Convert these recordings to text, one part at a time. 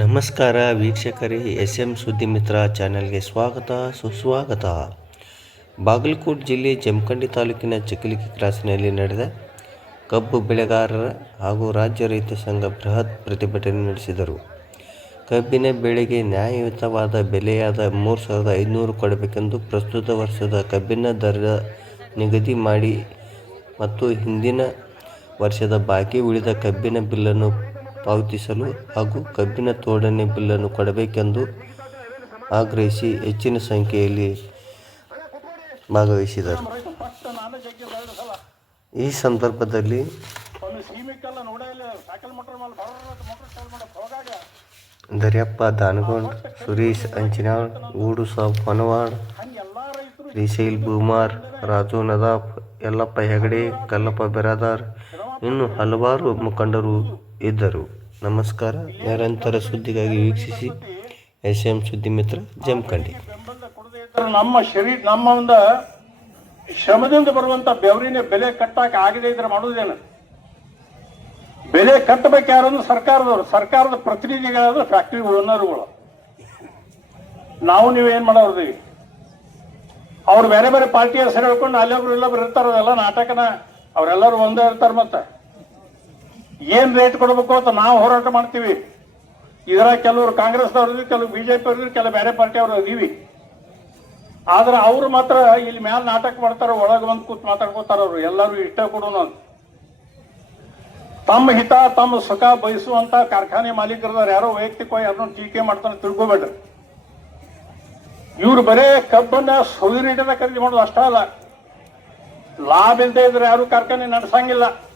ನಮಸ್ಕಾರ ವೀಕ್ಷಕರೇ S M ಸುದ್ದಿ ಮಿತ್ರ ಚಾನೆಲ್ಗೆ ಸ್ವಾಗತ, ಸುಸ್ವಾಗತ. ಬಾಗಲಕೋಟೆ ಜಿಲ್ಲೆ ಜಮಖಂಡಿ ತಾಲೂಕಿನ ಚಕಲಿಕಿ ಕ್ರಾಸಿನಲ್ಲಿ ನಡೆದ ಕಬ್ಬು ಬೆಳೆಗಾರರ ಹಾಗೂ ರಾಜ್ಯ ರೈತ ಸಂಘ ಬೃಹತ್ ಪ್ರತಿಭಟನೆ ನಡೆಸಿದರು. ಕಬ್ಬಿನ ಬೆಳೆಗೆ ನ್ಯಾಯಯುತವಾದ ಬೆಲೆಯಾದ ಮೂರು ಸಾವಿರದ ಐದುನೂರು ಕೊಡಬೇಕೆಂದು ಪ್ರಸ್ತುತ ವರ್ಷದ ಕಬ್ಬಿನ ದರ ನಿಗದಿ ಮಾಡಿ ಮತ್ತು ಹಿಂದಿನ ವರ್ಷದ ಬಾಕಿ ಉಳಿದ ಕಬ್ಬಿನ ಬಿಲ್ಲನ್ನು ಪಾವತಿಸಲು ಹಾಗೂ ಕಬ್ಬಿನ ತೋಡನೆ ಬಿಲ್ಲನ್ನು ಕೊಡಬೇಕೆಂದು ಆಗ್ರಹಿಸಿ ಹೆಚ್ಚಿನ ಸಂಖ್ಯೆಯಲ್ಲಿ ಭಾಗವಹಿಸಿದರು. ಈ ಸಂದರ್ಭದಲ್ಲಿ ದರ್ಯಪ್ಪ ದಾನಗೊಂಡ್, ಸುರೇಶ್ ಅಂಚಿನಾಳ್, ಗೂಡು ಸಾಬ್ ಹೊನವಾಡ್ ರಿಸೈಲ್ ಭೂಮಾರ್, ರಾಜು ನದಾಫ್, ಯಲ್ಲಪ್ಪ ಹೆಗಡೆ, ಕಲ್ಲಪ್ಪ ಬೆರಾದಾರ್ ಇನ್ನು ಹಲವಾರು ಮುಖಂಡರು ಇದ್ದರು. ನಮಸ್ಕಾರ. ನಿರಂತರ ಸುದ್ದಿಗಾಗಿ ವೀಕ್ಷಿಸಿ ಎಸ್ ಎಂ ಸುದ್ದಿ ಮಿತ್ರ ಜಮಖಂಡಿ. ನಮ್ಮ ಶರೀರ, ನಮ್ಮ ಒಂದು ಶ್ರಮದಿಂದ ಬರುವಂತ ಬೆವರಿನ ಬೆಲೆ ಕಟ್ಟಕ್ಕೆ ಆಗದೆ ಇದ್ರೆ ಮಾಡೋದೇನು ಬೆಲೆ ಕಟ್ಟಬೇಕು ಯಾರಂದ್ರೆ ಸರ್ಕಾರದವರು. ಸರ್ಕಾರದ ಪ್ರತಿನಿಧಿಗಳಾದ್ರೆ ಫ್ಯಾಕ್ಟ್ರಿ ಓನರ್ಗಳು ನಾವು ನೀವು ಏನ್ ಮಾಡೋರ್ದೀವಿ ಅವ್ರು ಬೇರೆ ಬೇರೆ ಪಾರ್ಟಿ ಹೆಸರು ಹೇಳ್ಕೊಂಡು ಅಲ್ಲೊಬ್ರು ಇಲ್ಲೊಬ್ರು ಇರ್ತಾರ ಅದೆಲ್ಲ ನಾಟಕನ, ಅವರೆಲ್ಲರೂ ಒಂದೇ ಇರ್ತಾರ ಮತ್ತೆ. ಏನ್ ರೇಟ್ ಕೊಡಬೇಕು ಅಂತ ನಾವು ಹೋರಾಟ ಮಾಡ್ತೀವಿ. ಇದರ ಕೆಲವರು ಕಾಂಗ್ರೆಸ್ದವ್ರು ಇದ್ವಿ ಕೆಲವು ಬಿಜೆಪಿ ಅವ್ರಿದ್ರು ಕೆಲವು ಬೇರೆ ಪಾರ್ಟಿ ಅವರು ಇದೀವಿ. ಆದ್ರೆ ಅವ್ರು ಮಾತ್ರ ಇಲ್ಲಿ ಮ್ಯಾಲ ನಾಟಕ ಮಾಡ್ತಾರ, ಒಳಗೆ ಬಂದು ಕೂತ್ ಮಾತಾಡ್ಕೋತಾರ ಅವ್ರು. ಎಲ್ಲರೂ ಇಷ್ಟ ಅಂತ. ತಮ್ಮ ಹಿತ, ತಮ್ಮ ಸುಖ ಬಯಸುವಂತ ಕಾರ್ಖಾನೆ ಮಾಲೀಕರದಾರ. ಯಾರೋ ವೈಯಕ್ತಿಕವಾಗಿ ಯಾರನ್ನ ಟೀಕೆ ಮಾಡ್ತಾನೆ ತಿಳ್ಕೊಬೇಡ್ರಿ. ಇವ್ರು ಬರೇ ಕಬ್ಬನ್ನ ಸುಳಿ ಖರೀದಿ ಮಾಡೋದು ಅಷ್ಟ ಅಲ್ಲ. ಲಾಭ ಇಲ್ಲದೆ ಇದ್ರೆ ಯಾರು ಕಾರ್ಖಾನೆ ನಡೆಸಂಗಿಲ್ಲ.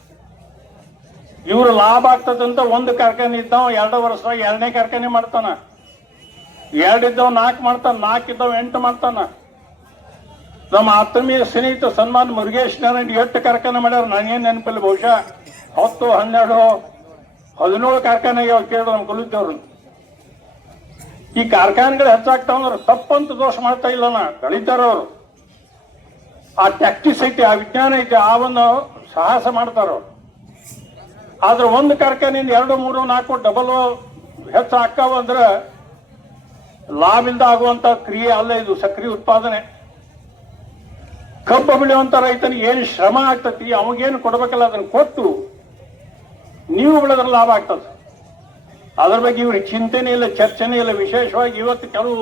ಇವ್ರು ಲಾಭ ಆಗ್ತದಂತ ಒಂದು ಕಾರ್ಖಾನೆ ಇದ್ದಾವ ಎರಡು ವರ್ಷ ಎರಡನೇ ಕಾರ್ಖಾನೆ ಮಾಡ್ತಾನ. ಎರಡು ಇದ್ದವ್, ನಾಲ್ಕು ಮಾಡ್ತಾನ, ನಾಲ್ಕು ಇದ್ದವ್, ಎಂಟು ಮಾಡ್ತಾನ. ನಮ್ಮ ಆತ್ಮೀಯ ಸ್ನೇಹಿತ ಸನ್ಮಾನ್ ಮುರುಗೇಶ್ ನಾರಾಯಣ್ ಎಷ್ಟು ಕಾರ್ಖಾನೆ ಮಾಡ್ಯಾರ ನನಗೇನು ನೆನಪಿಲ್ಲ ಬಹುಶಃ. ಹತ್ತು, ಹನ್ನೆರಡು, ಹದಿನೇಳು ಕಾರ್ಖಾನೆ ಯಾವ ಕೇಳಿದ್ರು ನಮ್ಮ ಕುಲಿದ್ದವ್ರು ಈ ಕಾರ್ಖಾನೆಗಳು ಹೆಚ್ಚಾಗ್ತಾವ ಅಂದ್ರೆ ತಪ್ಪಂತ ದೋಷ ಮಾಡ್ತಾ ಇಲ್ಲ ನಾ ಕಳೀತಾರ ಅವರು. ಆ ಟ್ಯಾಕ್ಟಿಸ್ ಐತಿ ಆ ವಿಜ್ಞಾನ ಐತಿ, ಆ ಒಂದು ಸಾಹಸ ಮಾಡ್ತಾರ ಅವ್ರು. ಆದ್ರೆ ಒಂದು ಕಾರ್ಖಾನೆಯಿಂದ ಎರಡು, ಮೂರು, ನಾಲ್ಕು ಡಬಲ್ ಹೆಚ್ಚು ಹಾಕಾವ ಅಂದ್ರೆ ಲಾಭದಿಂದ ಆಗುವಂತ ಕ್ರಿಯೆ ಅಲ್ಲ ಇದು ಸಕ್ರಿಯ ಉತ್ಪಾದನೆ. ಕಬ್ಬು ಬೆಳೆಯುವಂತ ರೈತನಿಗೆ ಏನು ಶ್ರಮ ಆಗ್ತತಿ ಅವಗೇನು ಕೊಡಬೇಕಲ್ಲ ಅದನ್ನ ಕೊಟ್ಟು ನೀವು ಬೆಳೆದ್ರೆ ಲಾಭ ಆಗ್ತದೆ. ಅದ್ರ ಬಗ್ಗೆ ಇವ್ರಿಗೆ ಚಿಂತನೆ ಇಲ್ಲ, ಚರ್ಚನೆ ಇಲ್ಲ. ವಿಶೇಷವಾಗಿ ಇವತ್ತು ಕೆಲವು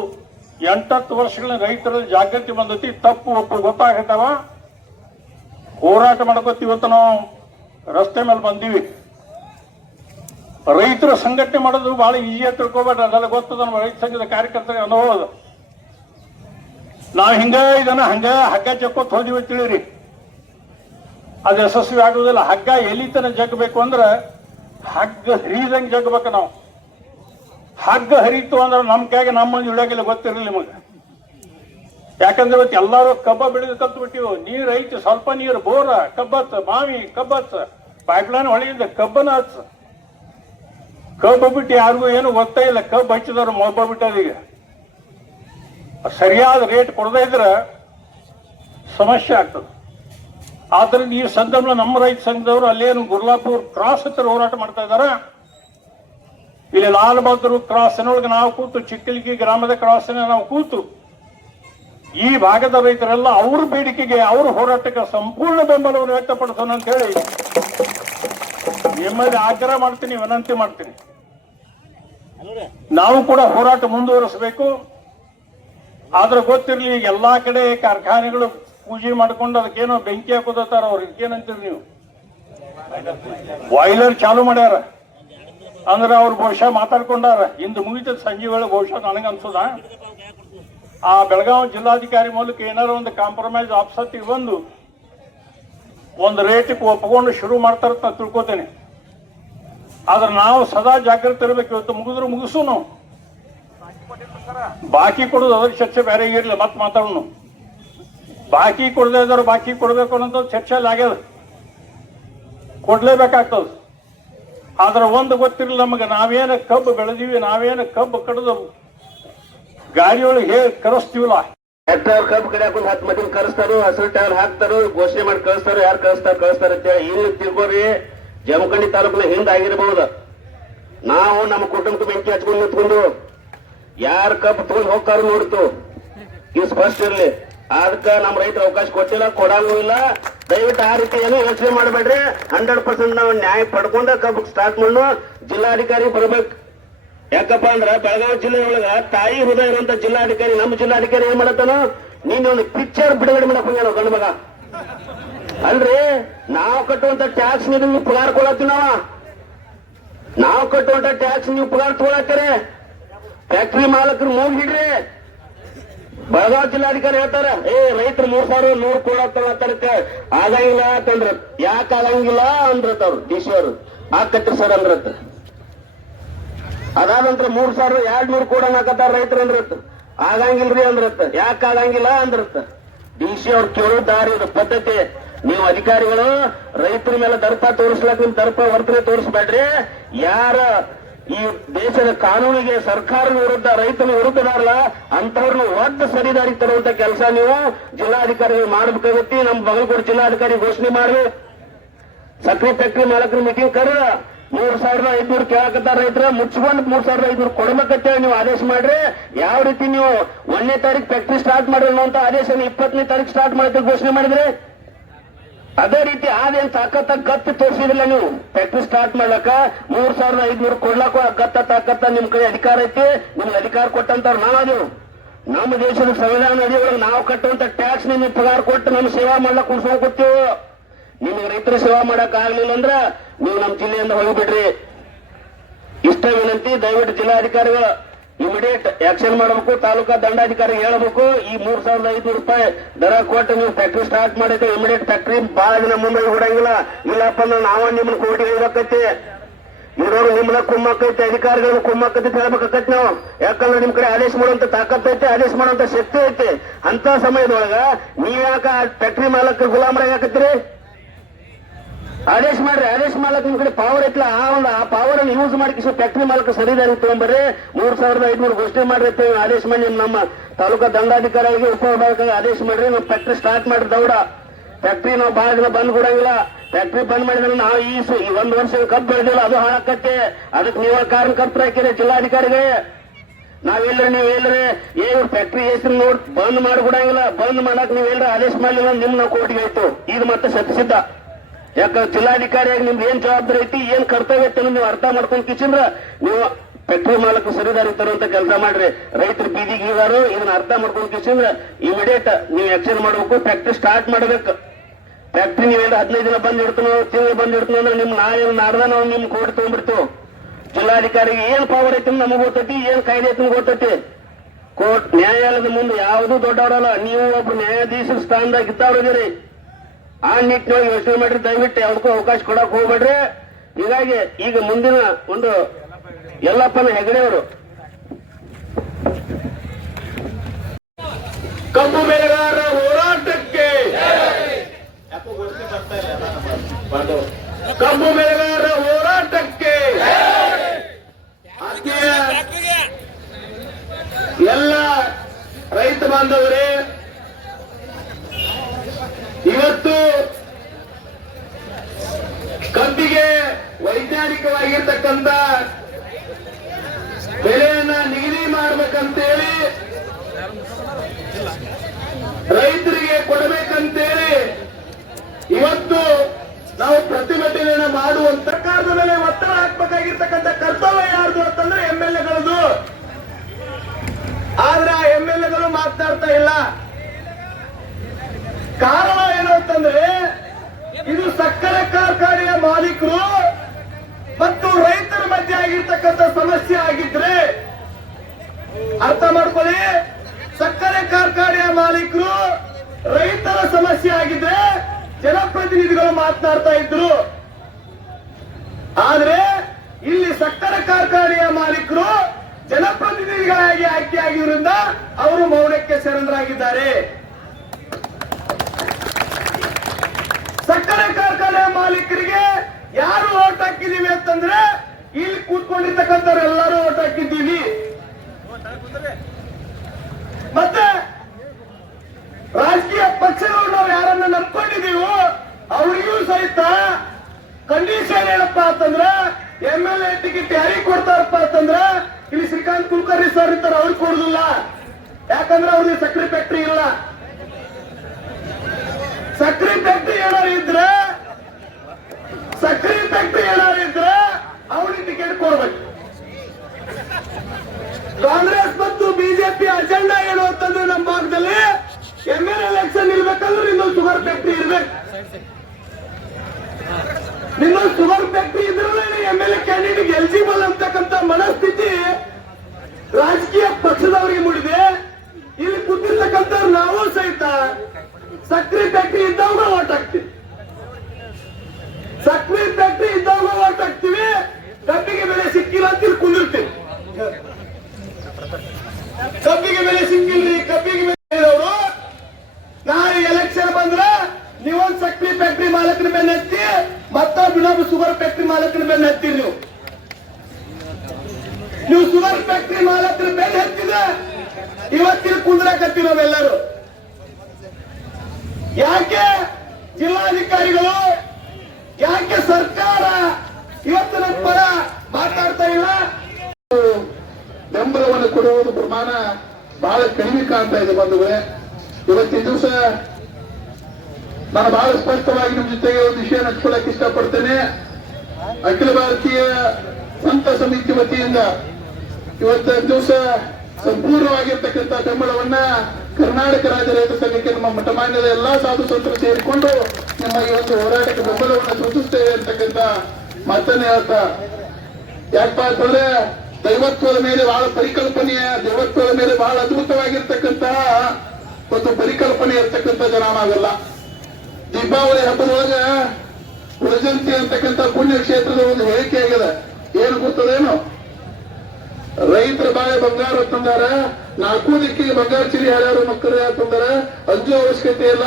ಎಂಟತ್ತು ವರ್ಷಗಳ ರೈತರಲ್ಲಿ ಜಾಗೃತಿ ಬಂದತಿ, ತಪ್ಪು ಒಪ್ಪು ಗೊತ್ತಾಗತ್ತವ. ಹೋರಾಟ ಮಾಡ್ಕೊತ ಇವತ್ತು ನಾವು ರಸ್ತೆ ಮೇಲೆ ಬಂದೀವಿ. ರೈತರ ಸಂಘಟನೆ ಮಾಡೋದು ಬಹಳ ಈಜಿ ಅಂತ ತಿಳ್ಕೊಬೇಡ ಅದೆಲ್ಲ ಗೊತ್ತದ ನಮ್ಮ ರೈತ ಸಂಘದ ಕಾರ್ಯಕರ್ತರಿಗೆ ಅನುಭವ ಅದು ನಾವು ಹಿಂಗ ಇದನ್ನ ಹಂಗ ಹಗ್ಗ ಜಕ್ಕೋತ್ ಹೋದಿವಿ ತಿಳಿರಿ. ಅದು ಯಶಸ್ವಿ ಆಗುವುದಿಲ್ಲ ಹಗ್ಗ ಎಲಿತನ ತನ ಜಗ್ಬೇಕು ಅಂದ್ರೆ ಹಗ್ಗ ಹರಿದಂಗೆ ಜಗ್ಬೇಕು ನಾವು. ಹಗ್ಗ ಹರಿತು ಅಂದ್ರೆ ನಮ್ಮ ಕೈಗೆ ನಮ್ಮ ಮಂದಿ ಇಳಿಯಾಗಿಲ್ಲ ಗೊತ್ತಿರಲಿಲ್ಲ ನಿಮಗೆ. ಯಾಕಂದ್ರೆ ಇವತ್ತು ಎಲ್ಲರೂ ಕಬ್ಬ ಬೆಳೆದು ಕಲ್ತು ಬಿಟ್ಟಿವು. ನೀರು ಐತಿ, ಸ್ವಲ್ಪ ನೀರು, ಬೋರ, ಕಬ್ಬತ್, ಮಾವಿ, ಕಬ್ಬತ್ ಪೈಪ್ಲೈನ್ ಹೊಳೆಯಿಂದ ಕಬ್ಬನ ಹಚ್ಚ. ಕಬ್ಬು ಬಿಟ್ಟು ಯಾರಿಗೂ ಏನು ಗೊತ್ತೇ ಇಲ್ಲ. ಕಬ್ಬು ಹಚ್ಚಿದವ್ರು ಮೊಬ್ಬ ಬಿಟ್ಟದ ಈಗ. ಸರಿಯಾದ ರೇಟ್ ಕೊಡದೇ ಇದ್ರೆ ಸಮಸ್ಯೆ ಆಗ್ತದೆ. ಆದ್ರಿಂದ ಈ ಸಂದರ್ಭ ನಮ್ಮ ರೈತ ಸಂಘದವರು ಅಲ್ಲೇನು ಗುರ್ಲಾಪುರ್ ಕ್ರಾಸ್ ಹತ್ತಿರ ಹೋರಾಟ ಮಾಡ್ತಾ ಇದ್ದಾರೆ ಇಲ್ಲಿ ಲಾಲ್ ಬಹದ್ದೂರ್ ಕ್ರಾಸ್ನೊಳಗೆ ನಾವು ಕೂತು, ಚಿಕ್ಕಲಿಗಿ ಗ್ರಾಮದ ಕ್ರಾಸ್ನ ನಾವು ಕೂತು, ಈ ಭಾಗದ ರೈತರೆಲ್ಲ ಅವ್ರ ಬೇಡಿಕೆಗೆ, ಅವ್ರ ಹೋರಾಟಕ್ಕೆ ಸಂಪೂರ್ಣ ಬೆಂಬಲವನ್ನು ವ್ಯಕ್ತಪಡಿಸೋಣ ಅಂತ ಹೇಳಿ ನಿಮ್ಮಲ್ಲಿ ಆಗ್ರಹ ಮಾಡ್ತೀನಿ, ವಿನಂತಿ ಮಾಡ್ತೀನಿ. ನಾವು ಕೂಡ ಹೋರಾಟ ಮುಂದುವರಿಸಬೇಕು. ಆದ್ರೆ ಗೊತ್ತಿರಲಿ, ಈಗ ಎಲ್ಲಾ ಕಡೆ ಕಾರ್ಖಾನೆಗಳು ಪೂಜೆ ಮಾಡ್ಕೊಂಡು ಅದಕ್ಕೇನೋ ಬೆಂಕಿ ಹಾಕೋದತ್ತಾರ ಅವ್ರು, ಇದಕ್ಕೇನಂತೀರಿ ನೀವು? ಬಾಯ್ಲರ್ ಚಾಲು ಮಾಡ್ಯಾರ. ಅಂದ್ರೆ ಅವ್ರು ಬಹುಶಃ ಮಾತಾಡ್ಕೊಂಡಾರ, ಇಂದು ಮುಗಿತದ ಸಂಜೆ ವೇಳೆ ಬಹುಶಃ ನನಗೆ ಅನ್ಸೋದ ಆ ಬೆಳಗಾವಿ ಜಿಲ್ಲಾಧಿಕಾರಿ ಮೂಲಕ ಏನಾರ ಒಂದು ಕಾಂಪ್ರಮೈಸ್ ಆಪ್ಸತ್ತಿಗೆ ಬಂದು, ಒಂದು ರೇಟಿಗೆ ಒಪ್ಕೊಂಡು ಶುರು ಮಾಡ್ತಾರ ತಿಳ್ಕೊತೇನೆ. ಆದ್ರೆ ನಾವು ಸದಾ ಜಾಗ್ರತೆ ಇರ್ಬೇಕು. ಇವತ್ತು ಮುಗಿದ್ರು ಮುಗಿಸು ನಾವು. ಬಾಕಿ ಕೊಡೋದು ಅದ್ರ ಚರ್ಚೆ ಬೇರೆ ಇರ್ಲಿ, ಮತ್ತೆ ಮಾತಾಡೋಣ ಬಾಕಿ ಕೊಡದೇ ಇದ್ದವ್ರು ಬಾಕಿ ಕೊಡಬೇಕು ಅನ್ನೋದು ಚರ್ಚೆ ಆಗ್ಯದ. ಕೊಡ್ಲೇಬೇಕಾಗ್ತದ. ಆದ್ರೆ ಒಂದು ಗೊತ್ತಿರಲಿಲ್ಲ ನಮಗೆ, ನಾವೇನು ಕಬ್ಬು ಬೆಳೆದೀವಿ, ನಾವೇನು ಕಬ್ಬು ಕಡ್ದು ಗಾಡಿಯೊಳಗೆ ಹೇಳಿ ಕರೆಸ್ತೀವಲ್ಲ. ಹೆಕ್ಟಾರ್ ಕಬ್ಬು ಕಡಿಯಾಕ ಒಂದ್ ಹತ್ತು ಮಂದಿ ಕರೆಸ್ತಾರೋ, ಹಸಿರು ಟೈರ್ ಹಾಕ್ತಾರೋ, ಘೋಷಣೆ ಮಾಡಿ ಕಳಿಸ್ತಾರೋ, ಯಾರು ಕಳಿಸ್ತಾರ ಕಳಿಸ್ತಾರ ಅಂತ ಏನು ತಿಳ್ಕೊರಿ ಜಮಖಂಡಿ ತಾಲೂಕಿನ ಹಿಂದ ಆಗಿರಬಹುದು ನಾವು ನಮ್ಮ ಕುಟುಂಬಕ್ಕೆ ಬೆಂಕಿ ಹಚ್ಕೊಂಡು ನಿಂತ್ಕೊಂಡು ಯಾರ ಕಬ್ಬು ತಗೊಂಡು ಹೋಗ್ತಾರ ನೋಡ್ತು ಇದು ಸ್ಪಷ್ಟ ಇರಲಿ. ಅದಕ್ಕೆ ನಮ್ಮ ರೈತರು ಅವಕಾಶ ಕೊಟ್ಟಿಲ್ಲ, ಕೊಡಂಗೂ ಇಲ್ಲ. ದಯವಿಟ್ಟು ಆ ರೀತಿ ಏನು ಯೋಚನೆ ಮಾಡಬೇಡ್ರಿ. ಹಂಡ್ರೆಡ್ ಪರ್ಸೆಂಟ್ ನಾವು ನ್ಯಾಯ ಪಡ್ಕೊಂಡ ಕಬ್ಬು ಸ್ಟಾರ್ಟ್ ಮಾಡೋ ಜಿಲ್ಲಾಧಿಕಾರಿ ಬರ್ಬೇಕು. ಯಾಕಪ್ಪ ಅಂದ್ರ ಬೆಳಗಾವಿ ಜಿಲ್ಲೆಯೊಳಗ ತಾಯಿ ಹೃದಯ ಇರುವಂತ ಜಿಲ್ಲಾಧಿಕಾರಿ, ನಮ್ಮ ಜಿಲ್ಲಾಧಿಕಾರಿ ಏನ್ ಮಾಡತ್ತಾನ? ನೀನು ಒಂದು ಪಿಕ್ಚರ್ ಬಿಡುಗಡೆ ಮಾಡಕ್ ಹೋಗ್ಯಾನ ಗಂಡ ಮಗ. ಅಲ್ರಿ, ನಾವು ಕಟ್ಟುವಂತ ಟ್ಯಾಕ್ಸ್ ನೀವು ಪಗಾರ ಕೊಡತ್ತೀವಿ ನಾವ. ನಾವು ಕಟ್ಟುವಂತ ಟ್ಯಾಕ್ಸ್ ನೀವು ಪಗಾರ ತಗೊಳತ್ತೀರಿ. ಫ್ಯಾಕ್ಟ್ರಿ ಮಾಲಕರು ಮೂಗ್ ಹಿಡ್ರಿ. ಬೆಳಗಾವಿ ಜಿಲ್ಲಾಧಿಕಾರಿ ಹೇಳ್ತಾರ, ಏ, ರೈತರು ಮೂರ್ ಸಾವಿರ ನೂರ್ ಕೊಡತ್ತಂತ ಆಗಂಗಿಲ್ಲ ಅಂತಂದ್ರ ಯಾಕೆ ಆಗಂಗಿಲ್ಲ ಅಂದ್ರತ್ ಅವ್ರು ಡಿ ಸಿ ಅವರು. ಕಟ್ಟ್ರಿ ಸರ್ ಅಂದ್ರತ್? ಅದಾದ ನಂತರ ಮೂರ್ ಸಾವಿರ ಎರಡ್ ನೂರ್ ಕೊಡಂಗಾಕತ್ತಾರ ರೈತರು ಅಂದ್ರತ್. ಆಗಂಗಿಲ್ರಿ ಅಂದ್ರತ್. ಯಾಕೆ ಆಗಂಗಿಲ್ಲ ಅಂದ್ರತ್? ಡಿ ಸಿ ಅವ್ರು ಕೇಳೋ ದಾರಿ ಪದ್ಧತಿ. ನೀವು ಅಧಿಕಾರಿಗಳು, ರೈತರ ಮೇಲೆ ದರ್ಪ ತೋರಿಸ್ಲಕ್ ನಿಮ್ ದರ್ಪ ವರ್ತನೆ ತೋರಿಸ್ಬೇಡ್ರಿ. ಯಾರ ಈ ದೇಶದ ಕಾನೂನಿಗೆ ಸರ್ಕಾರದ ವಿರುದ್ಧ ರೈತನ ವಿರುದ್ಧದಾರಲ್ಲ ಅಂತವ್ರನ್ನ ಒಟ್ಟು ಸರಿದಾರಿ ತರುವಂತ ಕೆಲಸ ನೀವು ಜಿಲ್ಲಾಧಿಕಾರಿಗಳು ಮಾಡ್ಬೇಕಾಗತ್ತಿ. ನಮ್ಮ ಬಗಲ್ಕೋಟ್ ಜಿಲ್ಲಾಧಿಕಾರಿ ಘೋಷಣೆ ಮಾಡ್ರಿ. ಸಕ್ರಿ ಫ್ಯಾಕ್ಟ್ರಿ ಮಾಲಕರ ಮೀಟಿಂಗ್ ಕರ. ಮೂರ್ ಸಾವಿರದ ಐದ್ನೂರು ಕೇಳಕತ್ತಾರ ರೈತರ, ಮುಚ್ಕೊಂಡ್ ಮೂರ್ ಸಾವಿರದ ಐದ್ನೂರು ಕೊಡ್ಬೇಕಂತೇಳಿ ನೀವು ಆದೇಶ ಮಾಡ್ರಿ. ಯಾವ ರೀತಿ ನೀವು ಒಂದನೇ ತಾರೀಕು ಫ್ಯಾಕ್ಟ್ರಿ ಸ್ಟಾರ್ಟ್ ಮಾಡ್ರಿ ಅಂತ ಆದೇಶ ಇಪ್ಪತ್ತನೇ ತಾರೀಕು ಸ್ಟಾರ್ಟ್ ಮಾಡಿದ್ರೆ ಘೋಷಣೆ ಮಾಡಿದ್ರಿ. ಅದೇ ರೀತಿ ಆದೇನ್ ತಾಕತ್ತ ಗತ್ತು ತೋರಿಸಿದ್ರಲ್ಲ ನೀವು. ಫ್ಯಾಕ್ಟ್ರಿ ಸ್ಟಾರ್ಟ್ ಮಾಡ್ಲಕ್ಕ ಮೂರ್ ಸಾವಿರದ ಐದ್ನೂರು ಕೊಡ್ಲಕ್ಕ ಗತ್ತ ತಾಕತ್ತ ನಿಮ್ ಕಡೆ ಅಧಿಕಾರ ಐತಿ, ನಿಮ್ಗೆ ಅಧಿಕಾರ ಕೊಟ್ಟಂತವ್ರು ನಾವದೇವು. ನಮ್ಮ ದೇಶದ ಸಂವಿಧಾನ ಅಡಿಯೊಳಗೆ ನಾವು ಕಟ್ಟುವಂತ ಟ್ಯಾಕ್ಸ್ ನಿಮ್ಗೆ ಪಗಾರ ಕೊಟ್ಟು ನಮ್ಮ ಸೇವಾ ಮಾಡ್ಲಕ್ ಉಳ್ಸ್ಕೊಂಡ್ ಕೊಡ್ತೀವಿ ನಿಮ್ಗೆ ರೈತರ ಸೇವಾ ಮಾಡಕ್ ಆಗ್ಲಿಲ್ಲ ಅಂದ್ರ ನೀವು ನಮ್ಮ ಜಿಲ್ಲೆಯಿಂದ ಹೋಗಿಬಿಡ್ರಿ ಇಷ್ಟ ವಿನಂತಿ, ದಯವಿಟ್ಟು ಜಿಲ್ಲಾಧಿಕಾರಿಗಳು. ಇಮಿಡಿಯೇಟ್ ಆಕ್ಷನ್ ಮಾಡಬೇಕು, ತಾಲೂಕಾ ದಂಡಾಧಿಕಾರಿ ಹೇಳಬೇಕು. ಈ ಮೂರ್ ಸಾವಿರದ ಐನೂರು ರೂಪಾಯಿ ದರ ಕೊಟ್ಟು ನೀವು ಫ್ಯಾಕ್ಟ್ರಿ ಸ್ಟಾರ್ಟ್ ಮಾಡಿದ್ರೆ ಇಮಿಡಿಯೇಟ್ ಫ್ಯಾಕ್ಟ್ರಿ ಬಹಳ ದಿನ ಮುಂದೆ ಹೊಡಂಗಿಲ್ಲ ಇಲ್ಲಪ್ಪ ನಾವ ನಿಮ್ಮನ್ನ ಕೋಟಿ ಹೋಗಕೈತಿ ಇರೋರು ನಿಮ್ಮನ್ನ ಕುಮ್ಮಕ್ಕೈತಿ, ಅಧಿಕಾರಿಗಳು ಕುಮ್ಮಕ್ಕೈತಿ ಹೇಳ್ಬೇಕಾಕೈತಿ ನಾವು. ಯಾಕಂದ್ರೆ ನಿಮ್ ಕಡೆ ಆದೇಶ ಮಾಡುವಂತ ತಾಕತ್ ಐತಿ, ಆದೇಶ ಮಾಡುವಂತ ಶಕ್ತಿ ಐತಿ. ಅಂತ ಸಮಯದೊಳಗ ನೀವ್ ಯಾಕ ಫ್ಯಾಕ್ಟ್ರಿ ಮಾಲಕ ಗುಲಾಮರಾಗಕತ್ತೀರಿ ಆದೇಶ ಮಾಡ್ರಿ, ಆದೇಶ ಮಾಲಕ್ ನಿಮ್ ಕಡೆ ಪವರ್ ಐತ್ಲ? ಆ ಒಂದು ಆ ಪವರ್ ಅನ್ನು ಯೂಸ್ ಮಾಡಿ ಫ್ಯಾಕ್ಟ್ರಿ ಮಾಲಕ ಸರಿದಾರಿ ತಗೊಂಬರ್ರಿ. ಮೂರ್ ಸಾವಿರದ ಐದ್ನೂರು ಘೋಷಣೆ ಮಾಡ್ರಿ ಆದೇಶ ಮಾಡಿ ನಮ್ಮ ತಾಲೂಕಾ ದಂಡಾಧಿಕಾರಿಗಳಿಗೆ ಉಪವಿಭಾಗಕ್ಕೆ ಆದೇಶ ಮಾಡ್ರಿ. ನಾವು ಫ್ಯಾಕ್ಟ್ರಿ ಸ್ಟಾರ್ಟ್ ಮಾಡ್ರಿ ದೌಡ. ಫ್ಯಾಕ್ಟ್ರಿ ನಾವು ಬಹಳ ದಿನ ಬಂದ್ ಕೊಡಂಗಿಲ್ಲ. ಫ್ಯಾಕ್ಟ್ರಿ ಬಂದ್ ಮಾಡಿದ್ರೆ ನಾವು ಈ ಒಂದ್ ವರ್ಷ ಕಬ್ಬು ಬೆಳೆದಿಲ್ಲ. ಅದು ಹಾಳಾಕತ್ತೆ. ಅದಕ್ಕೆ ನೀವ ಕಾರಣಕರ್ತರ ಹಾಕಿರಿ ಜಿಲ್ಲಾಧಿಕಾರಿಗೆ. ನಾವೆಲ್ಲರಿ ನೀವು ಹೇಳ್ರಿ ಏ ಫ್ಯಾಕ್ಟ್ರಿ ಹೆಸರು ನೋಡ್ ಬಂದ್ ಮಾಡ್ಕೊಡಂಗಿಲ್ಲ. ಬಂದ್ ಮಾಡಕ್ ನೀವ್ ಆದೇಶ ಮಾಡ್ಲಿಲ್ಲ ನಿಮ್ ನಾವು ಕೋರ್ಟ್ಗೆ ಆಯ್ತು ಇದು ಮತ್ತೆ ಸತ್ಸಿದ್ಧ ಯಾಕಂದ್ರೆ ಜಿಲ್ಲಾಧಿಕಾರಿಯಾಗಿ ನಿಮ್ದು ಏನ್ ಜವಾಬ್ದಾರಿ ಐತಿ, ಏನ್ ಕರ್ತವ್ಯ ಐತಿ ನೀವು ಅರ್ಥ ಮಾಡ್ಕೊಂಡು ಕಿಚಿಂದ್ರ ನೀವು ಪೆಟ್ರೋಲ್ ಮಾಲಕ ಸರಿದಾರಿ ತರುವಂತ ಕೆಲಸ ಮಾಡ್ರಿ. ರೈತರು ಬೀದಿಗೆ ಇದಾರು ಇದನ್ನ ಅರ್ಥ ಮಾಡ್ಕೊಂಡು ಕಿಸಿಂದ್ರ ಇಮಿಡಿಯೇಟ್ ನೀವು ಆಕ್ಷನ್ ಮಾಡ್ಬೇಕು ಫ್ಯಾಕ್ಟ್ರಿ ಸ್ಟಾರ್ಟ್ ಮಾಡ್ಬೇಕು. ಫ್ಯಾಕ್ಟ್ರಿ ನೀವೇನು ಹದಿನೈದು ದಿನ ಬಂದ್ ಇಡ್ತೀನೋ, ತಿಂಗಳು ಬಂದ್ ಇಡ್ತೀನೋ ಅಂದ್ರೆ ನಿಮ್ ನಾಳೆ ನಾಡ್ದ ನಾವು ನಿಮ್ ಕೋರ್ಟ್ ತಗೊಂಡ್ಬಿಡ್ತೇವೆ? ಜಿಲ್ಲಾಧಿಕಾರಿಗೆ ಏನ್ ಪವರ್ ಐತಿ ನಮಗ್ ಗೊತ್ತೈತಿ, ಏನ್ ಕಾಯ್ದೆ ಐತಿ ಗೊತ್ತೈತಿ. ಕೋರ್ಟ್ ನ್ಯಾಯಾಲಯದ ಮುಂದೆ ಯಾವುದು ದೊಡ್ಡವರಲ್ಲ, ನೀವು ಒಬ್ರು ನ್ಯಾಯಾಧೀಶರ ಸ್ಥಾನದಾಗ ಇದ್ದವ್ರಿದ್ದೀರಿ ಆ ನಿಟ್ಟಿನೊಳಗೆ ಯೋಚನೆ ಮಾಡ್ರಿ, ದಯವಿಟ್ಟು ಯಾವ್ದಕ್ಕೂ ಅವಕಾಶ ಕೊಡಕ್ ಹೋಗ್ಬೇಡ್ರಿ. ಹೀಗಾಗಿ ಈಗ ಮುಂದಿನ ಒಂದು ಯಲ್ಲಪ್ಪನ ಹೆಗಡೆಯವರು ಕಬ್ಬು ಬೆಳೆಗಾರರ ಹೋರಾಟಕ್ಕೆ. ಕಬ್ಬು ಬೆಳೆಗಾರರ ಹೋರಾಟಕ್ಕೆ ಆತ್ಮೀಯ ಎಲ್ಲ ರೈತ ಬಾಂಧವರೇ ಇವತ್ತು ಕಬ್ಬಿಗೆ ವೈಜ್ಞಾನಿಕವಾಗಿರ್ತಕ್ಕಂಥ ಬೆಲೆಯನ್ನ ನಿಗದಿ ಮಾಡ್ಬೇಕಂತೇಳಿ ರೈತರಿಗೆ ಕೊಡಬೇಕಂತೇಳಿ ಇವತ್ತು ನಾವು ಪ್ರತಿಭಟನೆಯನ್ನ ಮಾಡುವಂತ ಸರ್ಕಾರದ ಮೇಲೆ ಒತ್ತಡ ಹಾಕ್ಬೇಕಾಗಿರ್ತಕ್ಕಂಥ ಕರ್ತವ್ಯ ಯಾರ್ದು ಅಂತಂದ್ರೆ ಎಂ ಎಲ್ ಎಗಳದು ಆದ್ರೆ ಆ ಎಂ ಎಲ್ ಎಗಳು ಮಾತನಾಡ್ತಾ ಇಲ್ಲ ಕಾರಣ ಏನು ಅಂತಂದ್ರೆ ಇದು ಸಕ್ಕರೆ ಕಾರ್ಖಾನೆಯ ಮಾಲೀಕರು ಮತ್ತು ರೈತರ ಮಧ್ಯೆ ಆಗಿರ್ತಕ್ಕಂಥ ಸಮಸ್ಯೆ ಆಗಿದ್ರೆ ಅರ್ಥ ಮಾಡ್ಕೊಳ್ಳಿ. ಸಕ್ಕರೆ ಕಾರ್ಖಾನೆಯ ಮಾಲೀಕರು ರೈತರ ಸಮಸ್ಯೆ ಆಗಿದ್ರೆ ಜನಪ್ರತಿನಿಧಿಗಳು ಮಾತನಾಡ್ತಾ ಇದ್ರು. ಆದ್ರೆ ಇಲ್ಲಿ ಸಕ್ಕರೆ ಕಾರ್ಖಾನೆಯ ಮಾಲೀಕರು ಜನಪ್ರತಿನಿಧಿಗಳಾಗಿ ಆಯ್ಕೆಯಾಗಿರೋದ್ರಿಂದ ಅವರು ಮೌನಕ್ಕೆ ಶರಣರಾಗಿದ್ದಾರೆ. ಸಕ್ಕರೆ ಕಾರ್ಖಾನೆಯ ಮಾಲೀಕರಿಗೆ ಯಾರು ಓಟ್ ಹಾಕಿದೀವಿ ಅಂತಂದ್ರೆ ಎಲ್ಲರೂ ಓಟ್ ಹಾಕಿದ್ದೀವಿ. ಮತ್ತೆ ರಾಜಕೀಯ ಪಕ್ಷಗಳು ನಾವು ಯಾರನ್ನ ನಂಬ್ಕೊಂಡಿದೀವೋ ಅವರಿಗೂ ಸಹಿತ ಕಂಡೀಷನ್ ಏನಪ್ಪಾ ಅಂತಂದ್ರೆ ಎಂ ಎಲ್ ಎ ಟಿಕೆಟ್ ಯಾರಿಗೆ ಕೊಡ್ತಾರಪ್ಪ ಅಂತಂದ್ರೆ ಇಲ್ಲಿ ಶ್ರೀಕಾಂತ್ ಕುಲಕರ್ಣಿ ಸರ್ ಇರ್ತಾರ, ಅವ್ರಿಗೆ ಕೊಡುದಿಲ್ಲ. ಯಾಕಂದ್ರೆ ಅವ್ರಿಗೆ ಸಕ್ರೆ ಫ್ಯಾಕ್ಟ್ರಿ ಇಲ್ಲ. ಸಕ್ರೆ ಫ್ಯಾಕ್ಟ್ರಿ ಏನಾರು ಇದ್ರೆ, ಸಕ್ರೆ ಫ್ಯಾಕ್ಟ್ರಿ ಏನಾರು ಇದ್ರೆ ಅವನಿಗೆ ಟಿಕೆಟ್ ಕೊಡ್ಬೇಕು. ಕಾಂಗ್ರೆಸ್ ಮತ್ತು ಬಿಜೆಪಿ ಅಜೆಂಡಾ ಏನು ಅಂತಂದ್ರೆ ನಮ್ಮ ಭಾಗದಲ್ಲಿ ಎಂ ಎಲ್ ಎಲೆಕ್ಷನ್ ಇರ್ಬೇಕಂದ್ರೆ ಇನ್ನೊಂದು ಶುಗರ್ ಫ್ಯಾಕ್ಟ್ರಿ ಇರ್ಬೇಕು. ನಿನ್ನೊಂದು ಶುಗರ್ ಫ್ಯಾಕ್ಟ್ರಿ ಇದ್ರೆ M L A candidate eligible ಅಂತಕ್ಕಂತ ಮನಸ್ಥಿತಿ ರಾಜಕೀಯ ಪಕ್ಷದವರಿಗೆ ಮೂಡಿದೆ. ಇಲ್ಲಿ ಕೂತಿರ್ತಕ್ಕಂಥ ನಾವು ಸಹಿತ ಸಕ್ರೆ ಫ್ಯಾಕ್ಟ್ರಿ ಇದ್ದವಾಗ ಓಟ್ ಹಾಕ್ತೀವಿ. ಸಕ್ರೆ ಫ್ಯಾಕ್ಟ್ರಿ ಇದ್ದವಾಗ ಓಟ್ ಹಾಕ್ತಿವಿ. ಕಬ್ಬಿಗೆ ಬೆಲೆ ಸಿಕ್ಕಿಲ್ಲ ಅಂತ ಕಪ್ಪಿಗೆ ಕಬ್ಬಿಗೆ ಬೆಲೆ ಸಿಕ್ಕಿಲ್ರಿ ಕಬ್ಬಿಗೆ ಬೆಲೆ ನಾಳೆ ಎಲೆಕ್ಷನ್ ಬಂದ್ರ ನೀವೊಂದ್ ಸಕ್ರಿ ಫ್ಯಾಕ್ಟ್ರಿ ಮಾಲಕನ ಮೇಲೆ ಹತ್ತಿ ಮತ್ತೊಬ್ಬ ಇನ್ನೊಬ್ಬ ಶುಗರ್ ಫ್ಯಾಕ್ಟ್ರಿ ಮಾಲಕನ ಮೇಲೆ ಹತ್ತೀರಿ ನೀವು. ನೀವು ಶುಗರ್ ಫ್ಯಾಕ್ಟ್ರಿ ಮಾಲಕನ ಮೇಲೆ ಹತ್ತಿದ್ರೆ ಇವತ್ತಿನ ಕುಂದ್ರಾಕತ್ತಿ ನಾವೆಲ್ಲರೂ. ಯಾಕೆ ಜಿಲ್ಲಾಧಿಕಾರಿಗಳು, ಯಾಕೆ ಸರ್ಕಾರ ಇವತ್ತು ನನ್ನ ಪರ ಮಾತಾಡ್ತಾ ಇಲ್ಲ. ಬೆಂಬಲವನ್ನು ಕೊಡುವುದು ಪ್ರಮಾಣ ಬಹಳ ಕಡಿಮೆ ಕಾಣ್ತಾ ಇದೆ ಬಂಧುಗಳೇ. ಇವತ್ತಿನ ದಿವಸ ನಾನು ಬಹಳ ಸ್ಪಷ್ಟವಾಗಿ ನಿಮ್ಮ ಜೊತೆಗೆ ಒಂದು ವಿಷಯ ಹಂಚ್ಕೊಳ್ಳಕ್ ಇಷ್ಟಪಡ್ತೇನೆ. ಅಖಿಲ ಭಾರತೀಯ ಸಂತ ಸಮಿತಿ ವತಿಯಿಂದ ಇವತ್ತಿನ ದಿವಸ ಸಂಪೂರ್ಣವಾಗಿರ್ತಕ್ಕಂಥ ಬೆಂಬಲವನ್ನ ಕರ್ನಾಟಕ ರಾಜ್ಯ ರೈತ ಸಂಘಕ್ಕೆ ನಮ್ಮ ಮಠಮಾನ್ಯದ ಎಲ್ಲಾ ಸಾಧು ಸಂತರು ಸೇರಿಕೊಂಡು ನಿಮ್ಮ ಈ ಒಂದು ಹೋರಾಟಕ್ಕೆ ಬೆಂಬಲವನ್ನು ಸೂಚಿಸುತ್ತೇವೆ ಅಂತಕ್ಕಂಥ ಮಾತನ್ನೇ ಹೇಳ್ತಾ ಯಾಕಪ್ಪ ಅಂತಂದ್ರೆ ದೈವತ್ವದ ಮೇಲೆ ಬಹಳ ಪರಿಕಲ್ಪನೆಯ, ದೈವತ್ವದ ಮೇಲೆ ಬಹಳ ಅದ್ಭುತವಾಗಿರ್ತಕ್ಕಂತಹ ಒಂದು ಪರಿಕಲ್ಪನೆ ಇರ್ತಕ್ಕಂಥ ಜನ ನಾವೆಲ್ಲ. ದೀಪಾವಳಿ ಹಬ್ಬದೊಳಗ ಪ್ರಜಂತಿ ಅಂತಕ್ಕಂಥ ಪುಣ್ಯ ಕ್ಷೇತ್ರದ ಒಂದು ಹೇಳಿಕೆ ಆಗಿದೆ. ಏನು ಗೊತ್ತದೇನು? ರೈತರ ಬಾಳೆ ಬಂಗಾರ ತಂದಾರ ನಾಲ್ಕು ದಿಕ್ಕಿಗೆ ಬಂಗಾರ ಚಿರಿ ಹಾಡ್ಯಾರ ಮಕ್ಕಳು ಯಾಕಂದ್ರೆ ಅಂಜು ಅವಶ್ಯಕತೆ ಇಲ್ಲ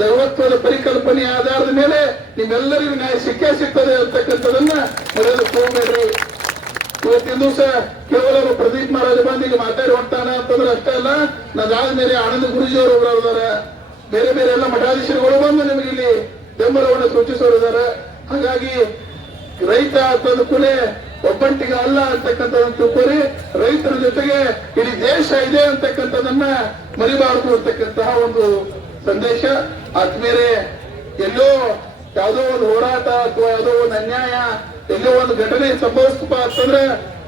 ದೈವತ್ವದ ಪರಿಕಲ್ಪನೆ ಆಧಾರದ ಮೇಲೆ ನಿಮ್ಮೆಲ್ಲರಿಗೂ ನ್ಯಾಯ ಸಿಕ್ಕೇ ಸಿಗ್ತದೆ ಅಂತಕ್ಕಂಥದನ್ನ ಮೊದಲು ಹೋಗ್ಬೇಡ್ರಿ ಇವತ್ತಿನ ದಿವಸ ಕೇವಲ ಪ್ರದೀಪ್ ಮಹಾರಾಜ ಬಂದು ಈಗ ಮಾತಾಡಿ ಹೊಂಟಾನ ಅಂತಂದ್ರೆ ಅಷ್ಟೇ ಅಲ್ಲ ನದಾದ್ಮೇಲೆ ಆನಂದ ಗುರುಜಿಯವರು ಅವರು ಬೇರೆ ಬೇರೆ ಎಲ್ಲ ಮಠಾಧೀಶರುಗಳು ಬಂದು ನಿಮಗೆ ಇಲ್ಲಿ ಬೆಂಬಲವನ್ನು ಸೂಚಿಸೋರಿದ್ದಾರೆ. ಹಾಗಾಗಿ ರೈತ ತಂದು ಕೂಡಲೇ ಒಬ್ಬಂಟಿಗೆ ಅಲ್ಲ ಅಂತಕ್ಕಂಥದ್ದು ಕೋರಿ ರೈತರ ಜೊತೆಗೆ ಇಡೀ ದೇಶ ಇದೆ ಅಂತಕ್ಕಂಥದನ್ನ ಮರಿಬಾರದು ಅಂತಕ್ಕಂತಹ ಒಂದು ಸಂದೇಶ. ಆದ್ಮೇಲೆ ಎಲ್ಲೋ ಯಾವುದೋ ಒಂದು ಹೋರಾಟ ಅಥವಾ ಯಾವುದೋ ಒಂದು ಅನ್ಯಾಯ, ಎಲ್ಲೋ ಒಂದು ಘಟನೆ ಸಂಭವಿಸ್ತಪ್ಪ ಅಂತಂದ್ರೆ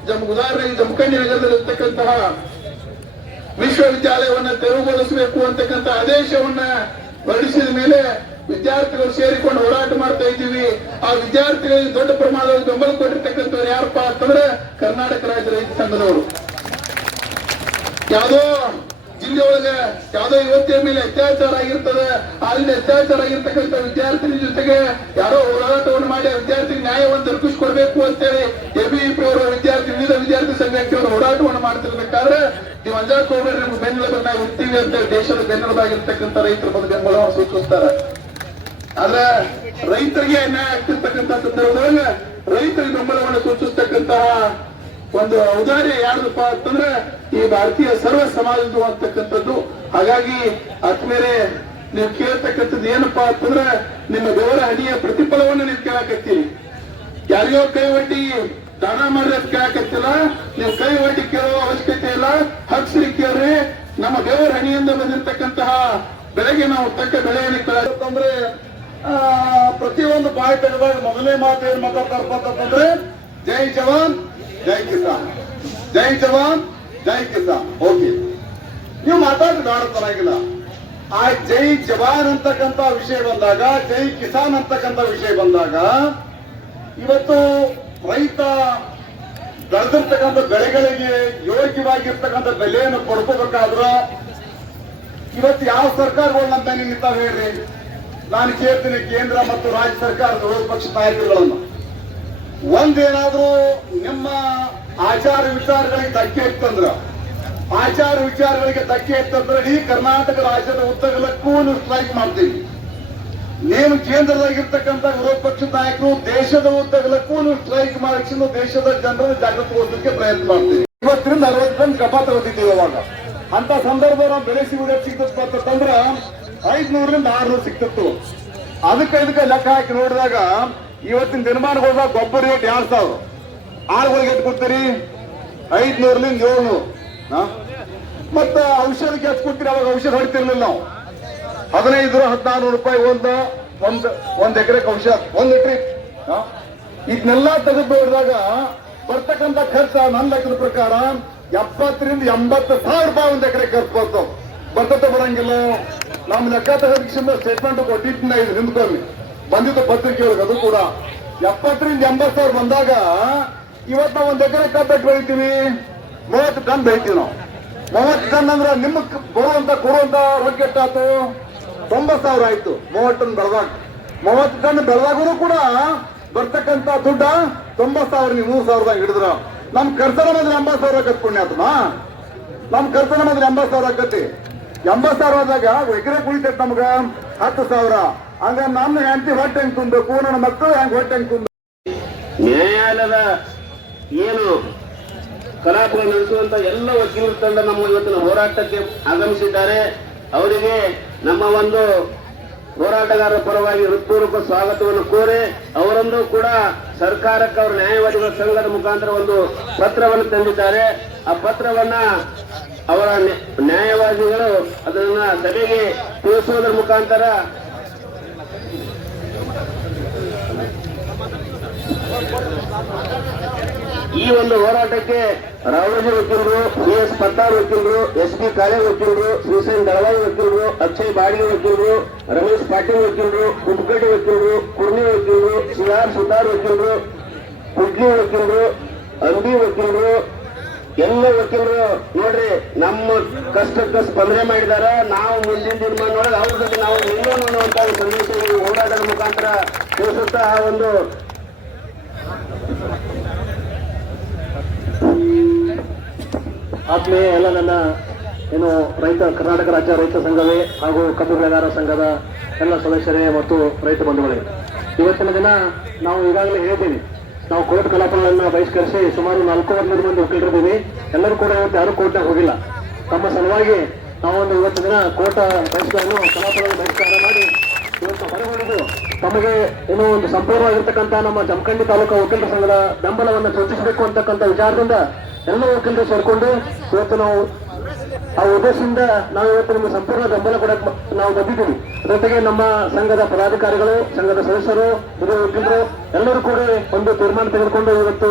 ಜಮ್ ಉದಾಹರಣೆಗೆ ಜಮಖಂಡಿ ನಗರದಲ್ಲಿರ್ತಕ್ಕಂತಹ ವಿಶ್ವವಿದ್ಯಾಲಯವನ್ನ ತೆರವುಗೊಳಿಸಬೇಕು ಅಂತಕ್ಕಂಥ ಆದೇಶವನ್ನ ಹೊರಡಿಸಿದ ಮೇಲೆ ವಿದ್ಯಾರ್ಥಿಗಳು ಸೇರಿಕೊಂಡು ಹೋರಾಟ ಮಾಡ್ತಾ ಇದ್ದೀವಿ. ಆ ವಿದ್ಯಾರ್ಥಿಗಳಿಗೆ ದೊಡ್ಡ ಪ್ರಮಾಣದಲ್ಲಿ ಬೆಂಬಲ ಯಾರಪ್ಪ ಅಂತಂದ್ರೆ ಕರ್ನಾಟಕ ರಾಜ್ಯ ರೈತ ಸಂಘದವರು. ಯಾವುದೋ ಜಿಲ್ಲೆಯೊಳಗೆ ಯಾವುದೋ ಯುವತಿಯ ಮೇಲೆ ಅತ್ಯಾಚಾರ ಆಗಿರ್ತದೆ ಅಲ್ಲಿ ಅತ್ಯಾಚಾರ ಆಗಿರ್ತಕ್ಕಂಥ ವಿದ್ಯಾರ್ಥಿನಿ ಜೊತೆಗೆ ಯಾರೋ ಹೋರಾಟವನ್ನು ಮಾಡಿ ವಿದ್ಯಾರ್ಥಿ ನ್ಯಾಯವನ್ನು ದೊರಕಿಸಿಕೊಡ್ಬೇಕು ಅಂತೇಳಿ ಎಬಿಇಪಿ ಅವರ ವಿದ್ಯಾರ್ಥಿ, ವಿವಿಧ ವಿದ್ಯಾರ್ಥಿ ಸಂಘಕ್ಕೆ ಅವರು ಹೋರಾಟವನ್ನು ಮಾಡ್ತಿರ್ಬೇಕಾದ್ರೆ ನೀವು ಅಂಜಾಕ್ ಹೋಗ್ಬೇಡ್ರಿ, ನಿಮ್ಗೆ ಬೆನ್ನೆಲುಬು ಇರ್ತೀವಿ ಅಂತ ದೇಶದ ಬೆನ್ನೆಲುಬಾಗಿರ್ತಕ್ಕಂಥ ರೈತರ ಬಂದು ಬೆಂಬಲವನ್ನು ಸೂಚಿಸ್ತಾರೆ. ಆದ್ರೆ ರೈತರಿಗೆ ಅನ್ಯಾಯ ಆಗ್ತಿರ್ತಕ್ಕಂಥ ಸಂದರ್ಭದೊಳಗೆ ರೈತರಿಗೆ ಬೆಂಬಲವನ್ನು ಸೂಚಿಸ್ತಕ್ಕಂತಹ ಒಂದು ಔದಾರ್ಯ ಯಾರ್ದಪ್ಪ ಅಂತಂದ್ರೆ ಈ ಭಾರತೀಯ ಸರ್ವ ಸಮಾಜದ್ದು ಅಂತಕ್ಕಂಥದ್ದು ಹಾಗಾಗಿ ಆತ್ಮೇಲೆ ನೀವು ಕೇಳ್ತಕ್ಕಂಥದ್ದು ಏನಪ್ಪಾ ಅಂತಂದ್ರೆ ನಿಮ್ಮ ಬೆವರ ಹನಿಯ ಪ್ರತಿಫಲವನ್ನು ನೀವು ಕೇಳಕತ್ತೀರಿ. ಯಾರಿಗೋ ಕೈ ಒಡ್ಡಿ ದಾನ ಮಾಡಿದ್ರೆ ಕೇಳಕತ್ತಿಲ್ಲ. ನೀವು ಕೈ ಒಡ್ಡಿ ಕೇಳೋ ಅವಶ್ಯಕತೆ ಇಲ್ಲ. ಹಕ್ಸ್ರಿ ಕೇಳ್ರಿ. ನಮ್ಮ ಬೆವರ ಹಣಿಯಿಂದ ಬಂದಿರತಕ್ಕಂತಹ ಬೆಳೆಗೆ ನಾವು ತಕ್ಕ ಬೆಳೆಯನ್ನು ಕೇಳತ್ತಂದ್ರೆ ಪ್ರತಿಯೊಂದು ಬಾಯಿ ತೆಗೆದಾಗ ಮೊದಲನೇ ಮಾತು ಏನ್ ಮಾತಾಡ್ತಾರಪ್ಪ ಅಂತಂದ್ರೆ ಜೈ ಜವಾನ್, ಜೈ ಕಿಸಾನ್. ಜೈ ಜವಾನ್, ಜೈ ಕಿಸಾನ್. ಓಕೆ. ನೀವು ಮಾತಾಡಿ ಪರವಾಗಿಲ್ಲ. ಆ ಜೈ ಜವಾನ್ ಅಂತಕ್ಕಂತ ವಿಷಯ ಬಂದಾಗ, ಜೈ ಕಿಸಾನ್ ಅಂತಕ್ಕಂತ ವಿಷಯ ಬಂದಾಗ, ಇವತ್ತು ರೈತ ಬೆಳೆದಿರ್ತಕ್ಕಂಥ ಬೆಳೆಗಳಿಗೆ ಯೋಗ್ಯವಾಗಿರ್ತಕ್ಕಂಥ ಬೆಲೆಯನ್ನು ಕೊಡ್ಕೋಬೇಕಾದ್ರ, ಇವತ್ತು ಯಾವ ಸರ್ಕಾರಗಳನ್ನ ನಿಂತಾವ ಹೇಳ್ರಿ? ನಾನು ಕೇಳ್ತೀನಿ ಕೇಂದ್ರ ಮತ್ತು ರಾಜ್ಯ ಸರ್ಕಾರದ ವಿರೋಧ ಪಕ್ಷ ನಾಯಕರುಗಳನ್ನು ಒಂದೇನಾದ್ರೂ ನಿಮ್ಮ ಆಚಾರ ವಿಚಾರಗಳಿಗೆ ಧಕ್ಕೆ ಇತ್ತಂದ್ರ ಆಚಾರ ವಿಚಾರಗಳಿಗೆ ಧಕ್ಕೆ ಇತ್ತಂದ್ರೆ ಇಡೀ ಕರ್ನಾಟಕ ರಾಜ್ಯದ ಉದ್ದಗಲಕ್ಕೂ ನೀವು ಸ್ಟ್ರೈಕ್ ಮಾಡ್ತೀವಿ. ನೀವು ಕೇಂದ್ರದಾಗಿರ್ತಕ್ಕಂಥ ವಿರೋಧ ಪಕ್ಷದ ನಾಯಕರು ದೇಶದ ಉದ್ದಗಲಕ್ಕೂ ನೀವು ಸ್ಟ್ರೈಕ್ ಮಾಡಿಸಿದ ದೇಶದ ಜನರನ್ನು ಜಾಗೃತಗೊಳಿಸೋದಕ್ಕೆ ಪ್ರಯತ್ನ ಮಾಡ್ತೀವಿ. ಇವತ್ತರಿಂದ ಅರವತ್ತು ಟನ್ ಕಪಾತ ಹೊಂದಿದ್ದೀವಿ ಅವಾಗ. ಅಂತ ಸಂದರ್ಭ ನಾವು ಬೆಳೆಸಿ ಸಿಗುವುದೇ ಸಿಗ್ತದೆ ಅಂತಂದ್ರ ಐದ್ನೂರರಿಂದ ಆರ್ನೂರು ಸಿಕ್ತಿತ್ತು. ಅದಕ್ಕೆ ಇದಕ್ಕೆ ಲೆಕ್ಕ ಹಾಕಿ ನೋಡಿದಾಗ ಇವತ್ತಿನ ದಿನಮಾನಗಳದಾಗ ಗೊಬ್ಬರ ರೇಟ್ ಎರಡ್ ಸಾವಿರ. ಆಳುಗಳಿಗೆ ಎಷ್ಟು ಕೊಡ್ತೀರಿ? ಐದ್ನೂರ್ಲಿಂದ ಏಳ್ನೂರು. ಮತ್ತ ಔಷಧಕ್ಕೆ ಎಷ್ಟು ಕೊಡ್ತೀರಿ, ಅವಾಗ ಔಷಧ ಹೊಡಿತಿರ್ಲಿಲ್ಲ ನಾವು. ಹದಿನೈದು ಹದಿನಾರು ರೂಪಾಯಿ ಒಂದು, ಒಂದ್ ಒಂದ್ ಎಕರೆಗೆ ಔಷಧ, ಒಂದ್ ಟ್ರಿಪ್ ಇದನ್ನೆಲ್ಲ ತೆಗೆದು ನೋಡಿದಾಗ ಬರ್ತಕ್ಕಂತ ಖರ್ಚ ನನ್ನ ಲೆಕ್ಕದ ಪ್ರಕಾರ ಎಪ್ಪತ್ತರಿಂದ ಎಂಬತ್ತು ಸಾವಿರ ರೂಪಾಯಿ ಒಂದ್ ಎಕರೆ ಖರ್ಚು ಬರ್ತಾವ. ಬರ್ತತೆ ಬರಂಗಿಲ್ಲ. ನಮ್ಮ ಲೆಕ್ಕ ತೆಗೆದ ಸ್ಟೇಟ್ಮೆಂಟ್ ಕೊಟ್ಟಿದ್ನ ಇದು ಹಿಂದ್ಕೊಮ್ಮೆ ಬಂದಿದ್ದ ಪತ್ರಿಕೆಯೊಳಗೆ ಅದು ಕೂಡ. ಎಪ್ಪತ್ತರಿಂದ ಎಂಬತ್ತು ಸಾವಿರ ಬಂದಾಗ ಇವತ್ತು ನಾವು ಒಂದು ಎಕರೆ ಕಬ್ಬೆಟ್ಟು ಬೆಳಿತೀವಿ. ಮೂವತ್ತು ಟನ್ ಬೆಳಿತೀವಿ ನಾವು. ಮೂವತ್ತು ಟನ್ ಅಂದ್ರೆ ನಿಮ್ಮ ಬರುವಂತ, ಕೊಡುವಂತ ರೊಕ್ಕ ಎಷ್ಟಾಯ್ತು? ತೊಂಬತ್ತು ಸಾವಿರ ಆಯ್ತು ಮೂವತ್ತು ಟನ್ ಬೆಳೆದಾಗ. ಮೂವತ್ತು ಟನ್ ಬೆಳೆದಾಗೂ ಕೂಡ ಬರ್ತಕ್ಕಂತ ದುಡ್ಡ ತೊಂಬತ್ತು ಸಾವಿರ ನೀವು ಮೂರು ಸಾವಿರದಾಗ ಹಿಡಿದ್ರ. ನಮ್ ಕರ್ತನ ಮೇಲೆ ಎಂಬತ್ತು ಸಾವಿರ ಪುಣ್ಯಾತ್ಮ ನಮ್ ಕರ್ತನ ಮೇಲೆ ಎಂಬತ್ತು ಸಾವಿರ ಆಕತಿ ಎಂಬತ್ತು ಸಾವಿರ ಆದಾಗ ಎಕರೆ ಕುಳಿತೈತೆ ನಮ್ಗ, ಹತ್ತು ಸಾವಿರ. ಹಂಗ ನನ್ನ ಹೆಂಡತಿ ಹೊಟ್ಟೆ ಹೆಂಗ್ ತುಂಬಬೇಕು ನನ್ನ ಮಕ್ಕಳು ಹೆಂಗ್ ಹೊಟ್ಟೆ ಹೆಂಗ್ ತುಂಬ ನ್ಯಾಯಾಲಯದ ಏನು ಕಲಾಪಗಳು ನಡೆಸುವಂತ ಎಲ್ಲ ವಕೀಲರು ತಂಡ ನಮ್ಮ ಇವತ್ತಿನ ಹೋರಾಟಕ್ಕೆ ಆಗಮಿಸಿದ್ದಾರೆ. ಅವರಿಗೆ ನಮ್ಮ ಒಂದು ಹೋರಾಟಗಾರರ ಪರವಾಗಿ ಹೃತ್ಪೂರ್ವಕ ಸ್ವಾಗತವನ್ನು ಕೋರಿ, ಅವರಂದು ಕೂಡ ಸರ್ಕಾರಕ್ಕೆ ಅವರು ನ್ಯಾಯವಾದಿಗಳ ಸಂಘದ ಮುಖಾಂತರ ಒಂದು ಪತ್ರವನ್ನು ತಂದಿದ್ದಾರೆ. ಆ ಪತ್ರವನ್ನ ಅವರ ನ್ಯಾ- ನ್ಯಾಯವಾದಿಗಳು ಅದನ್ನ ಸಭೆಗೆ ತಿಳಿಸುವುದರ ಮುಖಾಂತರ ಈ ಒಂದು ಹೋರಾಟಕ್ಕೆ ರಾವಣಜಿ ವಕೀಲರು, ಸಿ ಎಸ್ ಪತ್ತಾರ್ ವಕೀಲರು, ಎಸ್ ಪಿ ಕಾಳೆ ವಕೀಲರು ಶ್ರೀಸೇನ್ ದಳವಾಯಿ ವಕೀಲರು, ಅಕ್ಷಯ್ ಬಾಡಿಗೆ ವಕೀಲರು, ರಮೇಶ್ ಪಾಟೀಲ್ ವಕೀಲರು ಕುಬ್ಗಡ್ಡಿ ವಕೀಲರು, ಕುರ್ಮಿ ವಕೀಲರು, ಸಿ ಆರ್ ಸುತಾರ್ ವಕೀಲರು, ಕುಡ್ಲಿ ವಕೀಲರು, ಅಂಬಿ ವಕೀಲರು ಎಲ್ಲ ವಕೀಲರು ನೋಡ್ರಿ, ನಮ್ಮ ಕಷ್ಟಕ್ಕೆ ಸ್ಪಂದನೆ ಮಾಡಿದಾರ, ನಾವು ಮುಂದಿನ ದಿನಮಾನೊಳಗೆ ಅವ್ರ ಜೊತೆ ನಾವು ನಿಲ್ಲೋಣ ಅನ್ನುವಂತ ಸಂದೇಶ ಹೋರಾಟದ ಮುಖಾಂತರ ತಿಳಿಸುತ್ತಾ ಆ ಒಂದು ಆತ್ಮೀಯ ಎಲ್ಲ ನನ್ನ ಏನು ರೈತ, ಕರ್ನಾಟಕ ರಾಜ್ಯ ರೈತ ಸಂಘವೇ ಹಾಗೂ ಕಬ್ಬು ಬೆಳೆಗಾರ ಸಂಘದ ಎಲ್ಲ ಸದಸ್ಯರೇ ಮತ್ತು ರೈತ ಬಂಧುಗಳೇ. ಇವತ್ತಿನ ದಿನ ನಾವು ಈಗಾಗಲೇ ಹೇಳಿದ್ದೀನಿ ನಾವು ಕೋರ್ಟ್ ಕಲಾಪಗಳನ್ನು ಬಹಿಷ್ಕರಿಸಿ ಸುಮಾರು ನಾಲ್ಕು ನೂರು ಮಂದಿ ವಕೀಲರಿದ್ದೀವಿ ಎಲ್ಲರೂ ಕೂಡ ಇವತ್ತು ಯಾರು ಕೋರ್ಟ್ನಾಗ ಹೋಗಿಲ್ಲ. ತಮ್ಮ ಸಲುವಾಗಿ ನಾವೊಂದು ಇವತ್ತು ದಿನ ಕೋರ್ಟ್ ಬಹಿಷ್ಕಾರನ್ನು ಕಲಾಪಗಳನ್ನು ಬಹಿಷ್ಕಾರ ಮಾಡಿ ಇವತ್ತು ಹೊರಗುಳಿದು ತಮಗೆ ಏನೋ ಒಂದು ಸಂಪೂರ್ಣವಾಗಿರ್ತಕ್ಕಂಥ ನಮ್ಮ ಜಮಖಂಡಿ ತಾಲೂಕು ವಕೀಲರ ಸಂಘದ ಬೆಂಬಲವನ್ನು ಸೂಚಿಸಬೇಕು ಅಂತಕ್ಕಂಥ ವಿಚಾರದಿಂದ ಎಲ್ಲ ವಕೀಲರು ಸೇರಿಕೊಂಡು ಇವತ್ತು ನಾವು ಆ ಉದ್ದೇಶದಿಂದ ನಾವು ಇವತ್ತು ನಿಮಗೆ ಸಂಪೂರ್ಣ ಬೆಂಬಲ ಕೊಡಕ್ಕೆ ನಾವು ಬಂದಿದ್ದೀವಿ. ಜೊತೆಗೆ ನಮ್ಮ ಸಂಘದ ಪದಾಧಿಕಾರಿಗಳು, ಸಂಘದ ಸದಸ್ಯರು, ಹಿರಿಯ ವಕೀಲರು, ಎಲ್ಲರೂ ಕೂಡ ಒಂದು ತೀರ್ಮಾನ ತೆಗೆದುಕೊಂಡು ಇವತ್ತು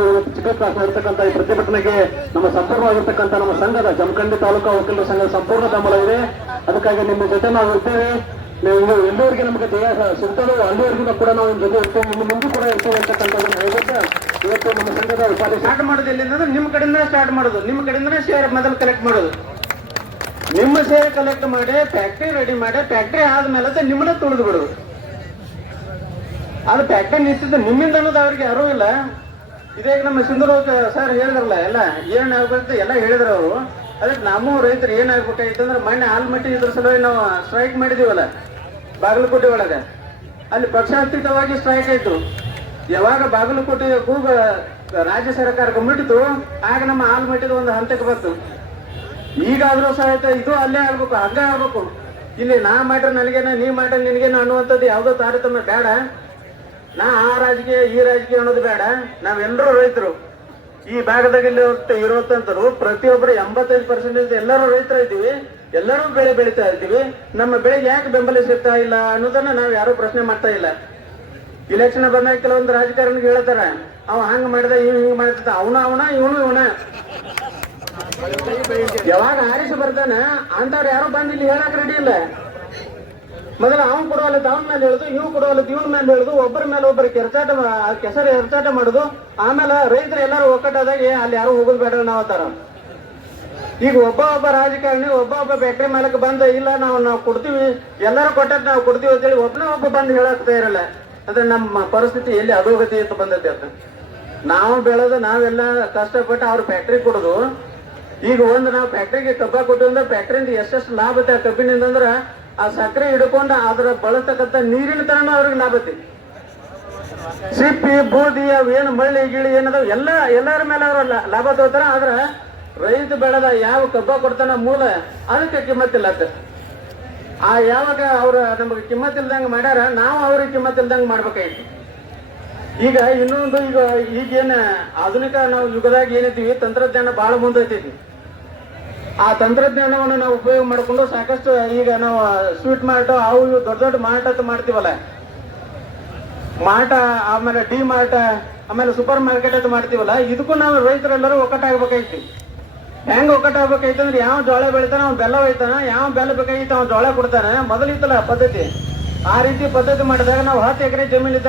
ಇರತಕ್ಕಂಥ ಈ ಪ್ರತಿಭಟನೆಗೆ ನಮ್ಮ ಸಂಪೂರ್ಣವಾಗಿರ್ತಕ್ಕಂಥ ನಮ್ಮ ಸಂಘದ ಜಮಖಂಡಿ ತಾಲೂಕಾ ವಕೀಲರ ಸಂಘದ ಸಂಪೂರ್ಣ ಬೆಂಬಲ ಇದೆ. ಅದಕ್ಕಾಗಿ ನಿಮ್ಮ ಜೊತೆ ನಾವು ಇರ್ತೇವೆ. ನೀವು ಎಲ್ಲಿವರೆಗೆ ನಮಗೆ ಜಯ ಸಿಗ್ತದೋ ಅಲ್ಲಿವರೆಗೂ ಕೂಡ ನಾವು ನಿಮ್ಮ ಜೊತೆ ಇರ್ತೇವೆ. ನಿಮ್ಮ ಮುಂದೆ ಕೂಡ ಇರ್ತೇವೆ ಅಂತಕ್ಕಂಥದ್ದನ್ನು ಹೇಳಿದ್ರೆ ಇವತ್ತು ನಮ್ಮ ಸಂಘದ ಸ್ಟಾರ್ಟ್ ಮಾಡೋದು ಎಲ್ಲಿಂದ ಅಂದ್ರೆ ನಿಮ್ಮ ಕಡೆಯಿಂದ ಸ್ಟಾರ್ಟ್ ಮಾಡೋದು. ನಿಮ್ಮ ಕಡೆಯಿಂದನೇ ಶೇರ್ ಮೊದಲು ಕಲೆಕ್ಟ್ ಮಾಡೋದು. ನಿಮ್ಮ ಶೇರ್ ಕಲೆಕ್ಟ್ ಮಾಡಿ ಫ್ಯಾಕ್ಟ್ರಿ ರೆಡಿ ಮಾಡಿ ಫ್ಯಾಕ್ಟ್ರಿ ಆದ್ಮೇಲೆ ನಿಮ್ಮನ್ನ ತುಳಿದು ಬಿಡುದು. ಅದು ಫ್ಯಾಕ್ಟ್ರಿ ನಿಂತಿದ್ದು ನಿಮ್ಮಿಂದ ಅನ್ನೋದು ಅವ್ರಿಗೆ ಯಾರೂ ಇಲ್ಲ. ಇದೇ ನಮ್ಮ ಸಿಂಧೂರು ಸರ್ ಹೇಳಿದ್ರಲ್ಲ, ಎಲ್ಲ ಏನ್ ಆಗ್ಬೇಕು ಎಲ್ಲ ಹೇಳಿದ್ರು ಅವರು. ಅದಕ್ಕೆ ನಮ್ಮ ರೈತರು ಏನಾಗ್ಬೇಕಾಗಿತ್ತು ಅಂದ್ರೆ ಮೊನ್ನೆ ಆಲ್ಮಟ್ಟಿ ಇದ್ರ ಸಲುವಾಗಿ ನಾವು ಸ್ಟ್ರೈಕ್ ಮಾಡಿದೀವಲ್ಲ, ಬಾಗಲಕೋಟೆ ಒಳಗೆ. ಅಲ್ಲಿ ಪಕ್ಷಾತೀತವಾಗಿ ಸ್ಟ್ರೈಕ್ ಆಯ್ತು. ಯಾವಾಗ ಬಾಗಲಕೋಟೆ ಕೂಗ ರಾಜ್ಯ ಸರ್ಕಾರಕ್ಕೆ ಮುಟ್ಟಿತು ಆಗ ನಮ್ಮ ಆಲ್ಮಟ್ಟಿದ ಒಂದು ಹಂತಕ್ಕೆ ಬಂತು. ಈಗಾದ್ರೂ ಸಹಿತ ಇದು ಅಲ್ಲೇ ಆಗ್ಬೇಕು, ಹಂಗ ಆಗ್ಬೇಕು. ಇಲ್ಲಿ ನಾ ಮಾಡ್ರೆ ನನಗೇನ, ನೀ ಮಾಡ್ರೆ ನಿನಗೇನ ಅನ್ನುವಂಥದ್ದು ಯಾವುದೋ ತಾರತಮ್ಯ ಬೇಡ. ನಾ ಆ ರಾಜಕೀಯ, ಈ ರಾಜಕೀಯ ಅನ್ನೋದು ಬೇಡ. ನಾವೆಲ್ಲರೂ ರೈತರು. ಈ ಭಾಗದಲ್ಲಿ ಇರುವಂತರು ಪ್ರತಿಯೊಬ್ಬರು ಎಂಬತ್ತೈದು ಪರ್ಸೆಂಟೇಜ್ ಎಲ್ಲರೂ ರೈತರ ಇದ್ದೀವಿ. ಎಲ್ಲರೂ ಬೆಳೆ ಬೆಳೀತಾ ಇದ್ದೀವಿ. ನಮ್ಮ ಬೆಳೆಗೆ ಯಾಕೆ ಬೆಂಬಲ ಸಿಗ್ತಾ ಇಲ್ಲ ಅನ್ನೋದನ್ನ ನಾವು ಯಾರು ಪ್ರಶ್ನೆ ಮಾಡ್ತಾ ಇಲ್ಲ. ಇಲೆಕ್ಷನ್ ಬಂದಾಗ ಕೆಲವೊಂದು ರಾಜಕಾರಣಿಗೆ ಹೇಳ್ತಾರೆ, ಅವ ಹಂಗ ಮಾಡಿದ ಇವ್ ಹಿಂಗ್ ಮಾಡ್ತಿದ್ದ. ಅವನ ಅವನ, ಇವನು ಇವನ. ಯಾವಾಗ ಆರಿಸಿ ಬರ್ತಾನ, ಅಂತವ್ರು ಯಾರು ಬಂದು ಇಲ್ಲಿ ಹೇಳಕ್ ರೆಡಿ ಇಲ್ಲ. ಮೊದಲ ಅವ್ನ್ ಕೊಡುವಲ್ಲ ಅವನ ಮೇಲೆ ಹೇಳುದು ಇವ್ ಕೊಡುವಲ್ಲ ಇವನ್ ಮೇಲೆ ಹೇಳುದು, ಒಬ್ಬರ ಮೇಲೆ ಒಬ್ಬರು ಕೆರ್ಚಾಟ ಕೆಸರು ಎರ್ಚಾಟ ಮಾಡುದು. ಆಮೇಲೆ ರೈತರು ಎಲ್ಲರೂ ಒಕ್ಕಟ್ಟಾದಾಗ ಅಲ್ಲಿ ಯಾರು ಹೋಗೋದು ಬೇಡ ನಾವು ಅಂತಾರ ಈಗ ಒಬ್ಬ ಒಬ್ಬ ರಾಜಕಾರಣಿ, ಒಬ್ಬ ಒಬ್ಬ ಬೇಕರಿ ಮಾಲಕ ಬಂದ, ಇಲ್ಲ, ನಾವು ನಾವು ಕೊಡ್ತೀವಿ. ಎಲ್ಲರೂ ಕೊಟ್ಟಾಗ ನಾವು ಕೊಡ್ತೀವಿ ಅಂತೇಳಿ ಒಬ್ಬನೇ ಒಬ್ಬ ಬಂದು ಹೇಳಕ್ತಾ ಇರಲ್ಲ ಅಂದ್ರೆ ನಮ್ಮ ಪರಿಸ್ಥಿತಿ ಎಲ್ಲಿ ಅಧೋಗತಿ ಅಂತ ಬಂದೈತೆ ಅಂತ ನಾವು ಬೆಳೆದು ನಾವೆಲ್ಲ ಕಷ್ಟಪಟ್ಟು ಅವ್ರ ಫ್ಯಾಕ್ಟ್ರಿ ಕೊಡುದು ಈಗ ಒಂದು ನಾವು ಫ್ಯಾಕ್ಟ್ರಿಗೆ ಕಬ್ಬ ಕೊಟ್ಟು ಅಂದ್ರೆ ಫ್ಯಾಕ್ಟ್ರಿಯಿಂದ ಎಷ್ಟೆಷ್ಟು ಲಾಭ ಐತೆ ಆ ಕಬ್ಬಿನಿಂದ ಅಂದ್ರೆ ಆ ಸಕ್ಕರೆ ಹಿಡ್ಕೊಂಡು ಅದರ ಬಳಸ್ತಕ್ಕಂಥ ನೀರಿನ ತರನ ಅವ್ರಿಗೆ ಲಾಭ ಐತಿ. ಸಿಪ್ಪಿ, ಬೂದಿ ಅವು ಏನು ಮಳ್ಳಿ, ಗಿಳಿ ಏನದಾವ ಎಲ್ಲ ಎಲ್ಲರ ಮೇಲೆ ಅವ್ರ ಲಾಭ ತಗೋತಾರ, ಆದ್ರೆ ರೈತ ಬೆಳೆದ ಯಾವ ಕಬ್ಬ ಕೊಡ್ತಾನ ಮೂಲ ಅದಕ್ಕೆ ಕಿಮ್ಮತ್ತಿಲ್ಲ ಅಂತ ಆ ಯಾವಾಗ ಅವ್ರ ನಮಗೆ ಕಿಮ್ಮತ್ ಇಲ್ದಂಗ ಮಾಡ್ಯಾರ, ನಾವು ಅವ್ರಿಗೆ ಕಿಮ್ಮತ್ ಇಲ್ದಂಗ ಮಾಡ್ಬೇಕಾಯ್ತು ಈಗ ಇನ್ನೊಂದು ಈಗ ಈಗೇನ ಆಧುನಿಕ ನಾವು ಯುಗದಾಗ ಏನಿದ್ದೀವಿ ತಂತ್ರಜ್ಞಾನ ಬಹಳ ಮುಂದೈತೈತಿ. ಆ ತಂತ್ರಜ್ಞಾನವನ್ನು ನಾವು ಉಪಯೋಗ ಮಾಡಿಕೊಂಡು ಸಾಕಷ್ಟು ಈಗ ನಾವು ಸ್ವೀಟ್ ಮಾರ್ಟ್, ಅವು ದೊಡ್ಡ ದೊಡ್ಡ ಮಾರ್ಟ್ ಅಂತ ಮಾಡ್ತೀವಲ್ಲ. ಮಾರ್ಟ, ಆಮೇಲೆ ಡಿ ಮಾರ್ಟ್, ಆಮೇಲೆ ಸೂಪರ್ ಮಾರ್ಕೆಟ್ ಅಂತ ಮಾಡ್ತೀವಲ್ಲ, ಇದಕ್ಕೂ ನಾವು ರೈತರೆಲ್ಲರೂ ಒಕ್ಕಟ್ಟಾಗಬೇಕಾಯ್ತಿ. ಹೆಂಗ್ ಒಕ್ಕಟ್ಟಾಗಬೇಕೈತಿ ಅಂದ್ರೆ ಯಾವ ಜೋಳ ಬೆಳಿತಾನ ಅವ್ನು ಬೆಲ್ಲ ಒಯ್ತಾನ, ಯಾವ ಬೆಲ್ಲ ಬೇಕಾಗಿತ್ತು ಅವ್ನು ಜೋಳ ಕೊಡ್ತಾನೆ, ಮೊದಲಿತ್ತಲ್ಲ ಪದ್ಧತಿ. ಆ ರೀತಿ ಪದ್ಧತಿ ಮಾಡಿದಾಗ ನಾವು ಹತ್ತು ಎಕರೆ ಜಮೀನಿದ್ದ